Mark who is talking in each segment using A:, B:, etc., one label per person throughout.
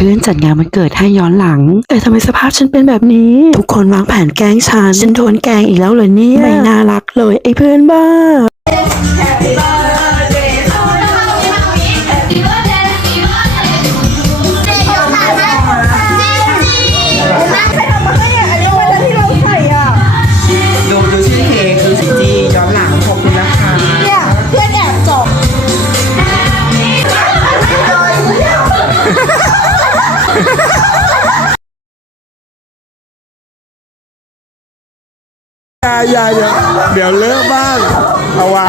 A: เพื่อนจัดงานมันเกิดให้ย้อนหลัง แต่ทำไมสภาพฉันเป็นแบบนี้ ทุกคนวางแผนแกล้งฉัน ฉันโดนแกล้งอีกแล้วเหรอเนี่ยไม่น่ารักเลยไอ้เพื่อนบ้า
B: อย่า
C: อย่าอย่าเดี๋ยวเลิกบ้าง เอาวะ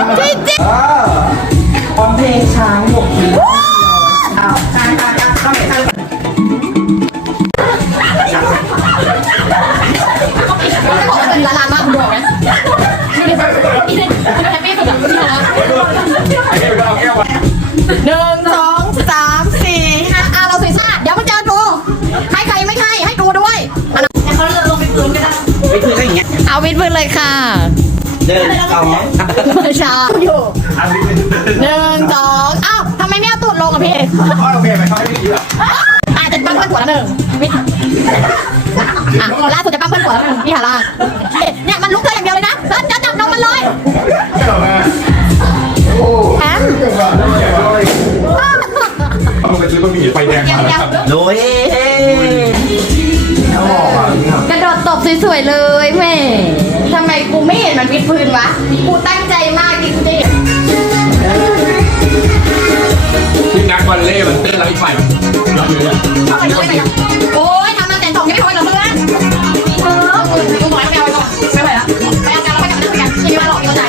B: พร้อมเพลงช้างหกทีอ้าวช้างช้างช้างช้างช้าง
D: เป็นละลานมากคุณบอกนะนี่แฮปปี้สุดอะพี่นะหนึ่งสองสามสี่ห้าอะเราสวยซ่าเดี๋ยวมาเจอกูให้ใครไม่ให้ให้กูด้วยอะให้เขาลงไปพื้นก็ได้
B: ไปคือก็อย่างเงี้ย
D: เอาวิดพื้นเลยค่ะ
B: เดินสอง
D: ชาอยู่หนึ่งสองอ้าวทำไมไม่เอาตูดลงอะพี่
C: โอเคไปเข้าที่นี่อะ
D: อาจจะปั้มเพื่อนหัวแล้วหนึ่งวิทย์อะล่าสุดจะปั้มเพื่อนหัวแล้วหนึ่งพี่หาล่าเนี่ยมันลุกเธออย่างเดียวเลยนะเดินจะจับนมมันเลยแอม
C: ต้องไปซื้อบะหมี่ไฟแดงมาแล้วครับ
B: ลุย
D: กระโดดตบสวยๆเลย พื้นวะ กูตั้งใจมากดิกูจริห็ที่นักบอลเล่มันเต้นไรไฟ
C: รับเลอ
D: เอาไยโอ๊ยทำมาแต่สองยังไม่พอกับเพื่
C: อนเออกูบอกแล้วไม่เอาไปก่อนไม่ไหวแล้วไปอาการแล้วไปกับนั
D: กเรียนอย่ามาหลอกเข้าใจ